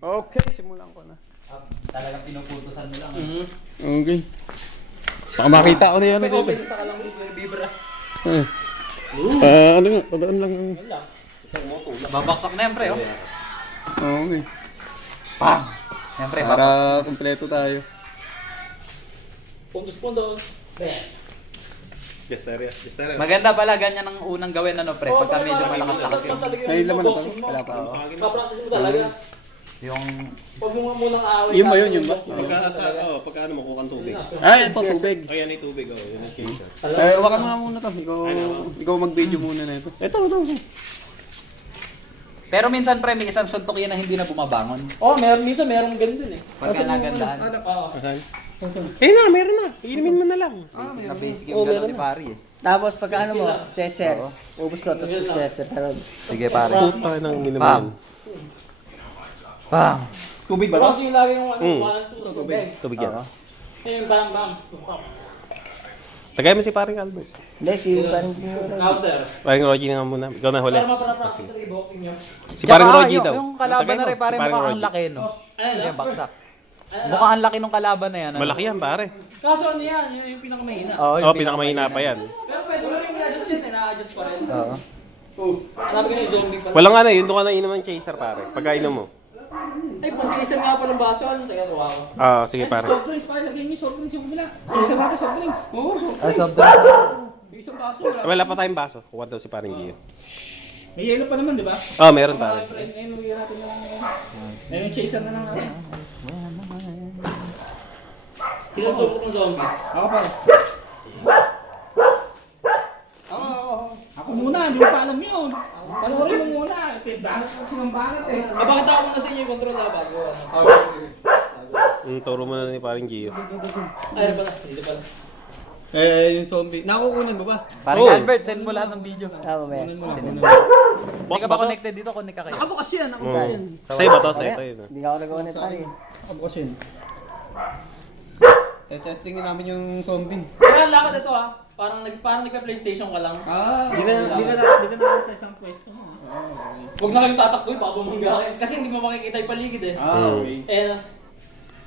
Okay, simulan ko na. Talagang pinuputusan mo lang. Okay. Baka makita ko na yan. Okay, isa ka lang yung bibra. Ano nga, padaan lang. Babaksak na yan, pre. Oh. Okay. Pam! Yan, pre. Para kumpleto tayo. Puntos. Gesteria. Maganda pala ganyan ang unang gawin, ano, pre. Pagka medyo malakas-lakas yung... May laman na to? Wala pa. Papractice mo talaga. Yung... Huwag mo munang away. Yun ba yun? Yun ba? Pagka ano, makuha kang tubig. Ay, ito tubig. Ayan yung tubig, yun yung chaser. Wakan mo nga muna to. Ikaw mag-video muna na ito. Ito. Pero minsan, pre, may isang suntok yan na hindi na bumabangon. Oh, meron ganun dun eh. Pagka nagandaan. Meron na. Iinumin mo na lang. Na basic yung gano'n ni pare eh. Tapos pagka ano mo, Cesar. Ubus ko ito sa Cesar. Pero Sige, pare. Puta ng minum Pam! yan. Pam! Tubig ba Pero kasi yung lagi yung ano, 1, 2, tubig. Tubig yan. Yung bam. Tagay mo si paring Albert. hindi, si parang Counter. Paring Rogie na nga muna. Ikaw na huli. Para maprapractice na yung boxing nyo. Si paring Rogie daw. Yung kalaban Tagay na mo, rin, pare, si paring mukhang ang Rogie. laki, no? Ayun, Yung baksak. Mukhang ang laki nung kalaban na yan. ano? Malaki yan, pare. Kaso ano yan, yung pinakamahina. Oo, Oh, pinakamahina pa yan. Pero pwede mo rin i-adjust yan eh, na-adjust pa rin. Oo. Hanapin ka na yung zombie pala. Walang ano, yun doon ka na inom ng chaser, pare. Pagkainom mo. Ay, pag-iisan nga palang baso, ano, tayo tuwa ko. Sige, pare. Soft drinks, pare, lagyan niyo soft drinks yung kabila. Isa natin soft drinks. Oo, Ay, soft drink. isang baso. Wala pa tayong baso. Kuha daw si paring Gio. May yelo pa naman, di ba? Meron, pare. Ayun, uwi natin na lang. Ayun, yung chaser na lang natin. Sino subok ng zombie? Ako pa. Ako muna, hindi mo pa alam yun. Panoorin mo muna. Banat kasi ng banat eh. Napakita ko muna sa inyo yung control na bago. Turo mo na ni paring Gio. Ay, ano pala? Dito pala. Yung zombie. Nakukunin mo ba? Parang Albert, send mo lahat ng video. tama ba yan? Hindi Boss ka ba ba to? connected dito? Connect ka kayo. Nakabukas yan. Nakabukas yan. Sa'yo ba to? Sa'yo to yun. Hindi ako nagawa nito pare. Nakabukas yan. Testingin namin yung zombie. Pero ang lakad ito ah. Parang nagpa-PlayStation ka lang. Hindi ka na sa isang pwesto mo. Huwag na kayong tatakboy, baka bumanggakin. Kasi hindi mo makikita yung paligid eh. okay. Eh,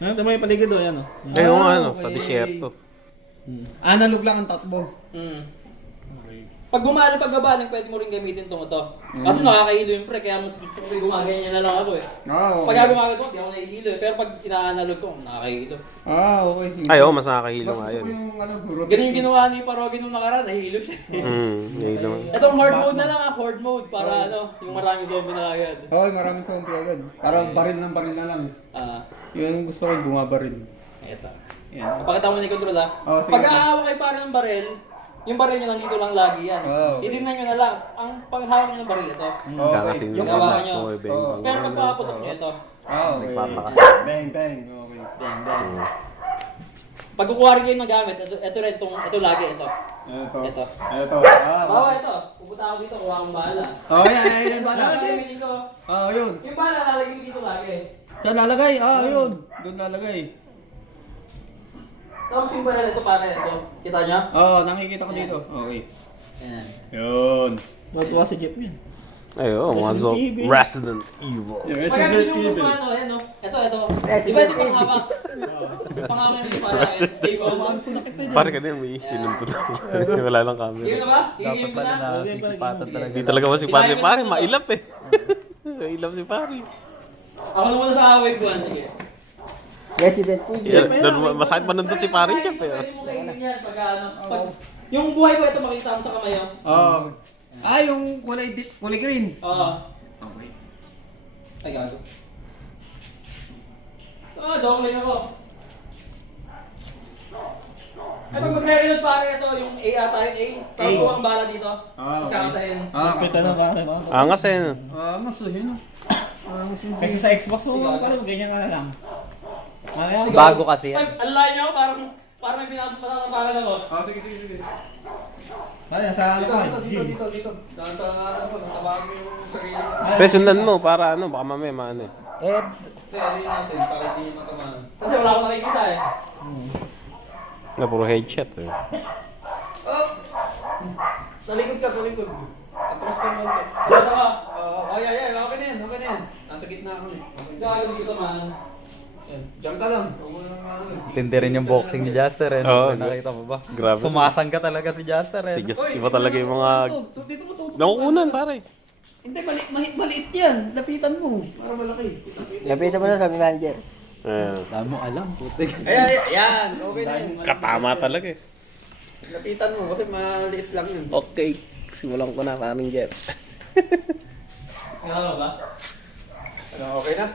Ano yung paligid doon? Yan o. Ayun nga, ano, sa disyerto. Analog lang ang takbo. Pag gumano pagbabaling, pwede mo rin gamitin itong ito. Kasi nakakahilo yung pre, kaya mas gusto ko gumaganyan na lang ako eh. Pag gumagal ko, di ako nahihilo eh. Pero pag ina-analog ko, nakakahilo. Okay. Ay, mas nakakahilo nga yun. Ganun yung ginawa ni Parogi nung nakaraan, nahihilo siya. Nahilo. Itong horde mode na lang horde mode para yung maraming zombie na agad. Maraming zombie agad. Parang baril na lang. Yun gusto ko yung bumabaril. Ito. Yan. Kapakita mo na yung control ha. Sige. Pag aawa kayo para ng baril, yung baril nyo nandito lang lagi yan. Okay. Titignan nyo na lang, ang panghawak nyo ng baril ito. Kakasin Yung yung gawa isa. nyo. Beng. Pero pag makaputok nyo ito, Okay. Nagpapakas. Bang. Okay. pag kukuha rin kayo ng gamit, ito rin, ito lagi, ito. Ito. Bawa ito, pupunta ako dito, kuha akong bahala. Yan. Ano gamitin ko? Yun. Yung bahala lalagay ko dito lagi. Saan lalagay? Yun. Doon lalagay. Tapos yung baril, ito para ito. Kita nyo? Nakikita ko dito. Okay. Ayan. Yun. Matuwa si Jeff yun. Ayun, mga Resident Evil. Pag ano yung gusto ano, ayan o. Ito. Di ba ito panghabang? Panghabang nito para stable. Pare ka din, may sinunod na. Wala lang camera. Game na ba? Dapat Game mo pala na? na sikipatan talaga. Hindi talaga mo si pare. Pare, mailap eh. Mailap si pare. Ako na muna sa away ko. Sige. Resident Evil. Doon, masakit pa nandun si pare Jeff eh. Pwede mo kainin yan pag ano. Yung buhay ko ito makita mo sa kamay oh. Yung kulay green. Oo. Ay, gago. Double lane ako. Ay, pag mag-reload pare ito, yung A ata yung A. Tapos ko ang bala dito. Isa ka sa N. Kita na ba? Angas eh. Mas yun. Kasi sa Xbox mo, ganyan ka na lang. Bago kasi Ay, yan. alay niyo ako, parang may pinapatapakan ako. Sige. Ay, nasa dito. Nasa tabang yung sarili. Pre, sundan mo para ano, baka mamaya maano eh. Hindi natin para hindi matamaan. Kasi wala akong nakikita eh. Na puro headshot eh. Talikod ka. Atras ka naman. Diyan ka. Okay na yan. Nasa gitna ako eh. gagawin dito man. Diyan ka lang. Tindi rin yung boxing ni Jaster eh. Oo. Nakita mo ba? Grabe. Sumasang ka talaga si Jaster eh. Si Just, iba talaga yung mga Dito mo to. nangukunan, pare. Hindi, maliit yan. Lapitan mo. Para malaki. Lapitan mo na sa manager. Ayan. Dami mo alam, putik. Ayan. Okay na yun. Katama talaga eh. Lapitan mo kasi maliit lang yun. Okay, simulan ko na, paring Jeff. Ano ba? Ano, okay na?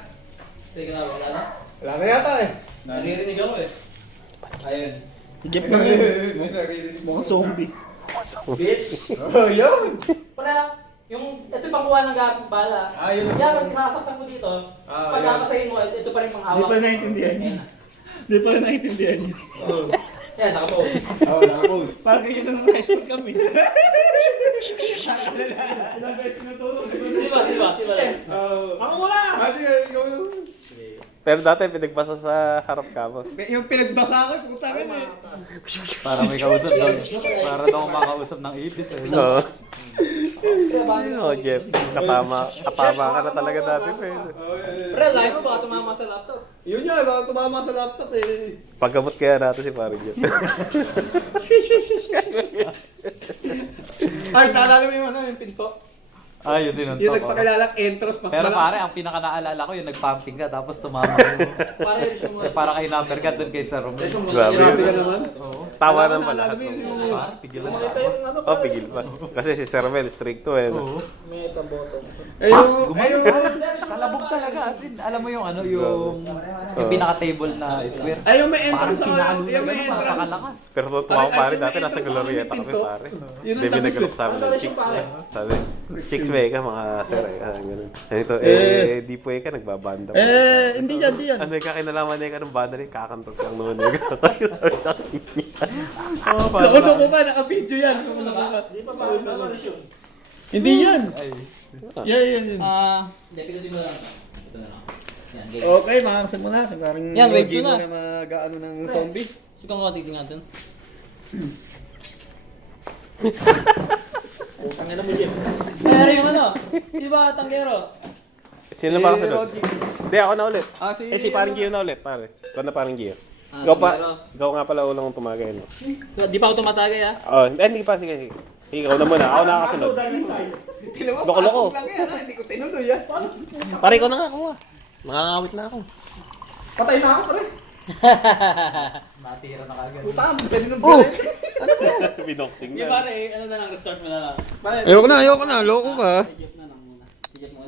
Sige na, wala na. Wala na yata eh. Naririnig ako eh. Ayun. Jeff na yun. Mga zombie. Bitch! Oh, yun. Para, ito yung pangkuha ng gapong bala. Yun. Yan, mas nakasaksak mo dito. Pag nakasayin mo, ito pa rin pang hawak. Di pa naintindihan yun. Di pa naintindihan yun. Yan, nakapose. Oo, nakapose. Parang ganyan nung high school kami. Ilang beses tinuturo. Sila. Ako wala! Ikaw yun. Pero dati pinagbasa sa harap ka mo. Yung pinagbasa ko, puta ka na eh. Para may kausap daw. Para daw makausap ng ipis eh. Oo. Oh, Jeff. Katama ka na talaga dati, pwede. Pre, live mo baka tumama sa laptop. Yun yan, baka tumama sa laptop eh. Pagkamot kaya natin si paring Jeff. Ay, naalala mo yung ano, yung pinto. Ay, yung sinuntok. Yung nagpakilalang entros pa. Pero pare, ang pinaka-naalala ko yung nag-pumping ka tapos tumama yung... Para resume mo. para kayo numbergat doon kay Sir Romel. Resume mo. Grabe. Grabe ka naman. Tawa Alam ng ko, pala. naalala mo yung- Pare, tigilan mo. Oh, pigil pa. Kasi si Sir Mel, stricto eh. No? Eh, yung... Kalabog talaga. As in, alam mo yung ano, yung pinaka-table na square. Ay, yung may entrance sa Parang yung may entrance. napakalakas. Pero tuwa ko pare, Ay, dati ay, nasa ay, Glorieta ay, kami pinto. pare. Yun ang Hindi tapos nag-group eh. sa amin ng chicks. Sabi, chicks may ka mga sir eh. Ganun. Ito, di po ka nagbabanda. Hindi yan, hindi yan. Ano yung kakinalaman niya ka ng banda rin, kakantok lang noon. Nakuno ko ba? Naka-video yan. Di pa ba resume? Hindi yan. Yan. Hindi, pigutin mo lang. Ito na lang. Yan, game. Okay, makasimula. Parang Yan, wait Gino ko na. na mag-ano ng zombie. Sige ko titingnan natin. Pero yung ano, di ba tanggero? Sino ba kasunod? Rodney. Hindi, ako na ulit. Si paring Gio na ulit, pare. Ikaw na paring Gio. Ikaw nga pala ulang tumagay, no? Di pa ako tumatagay ha? Oh, hindi pa, sige. Ikaw na muna, ako na kasunod. Loko-loko. Hindi ko tinuloy yan. Pare, ikaw na nga ako. Nakangawit na ako. Patay na ako pare. Matira na kagad. Puta, ganun ng balik. Binoxing Di na. pare, ano na lang, restart mo na lang. Ayoko na. Loko ka. Jeff na lang muna. Si Jeff muna.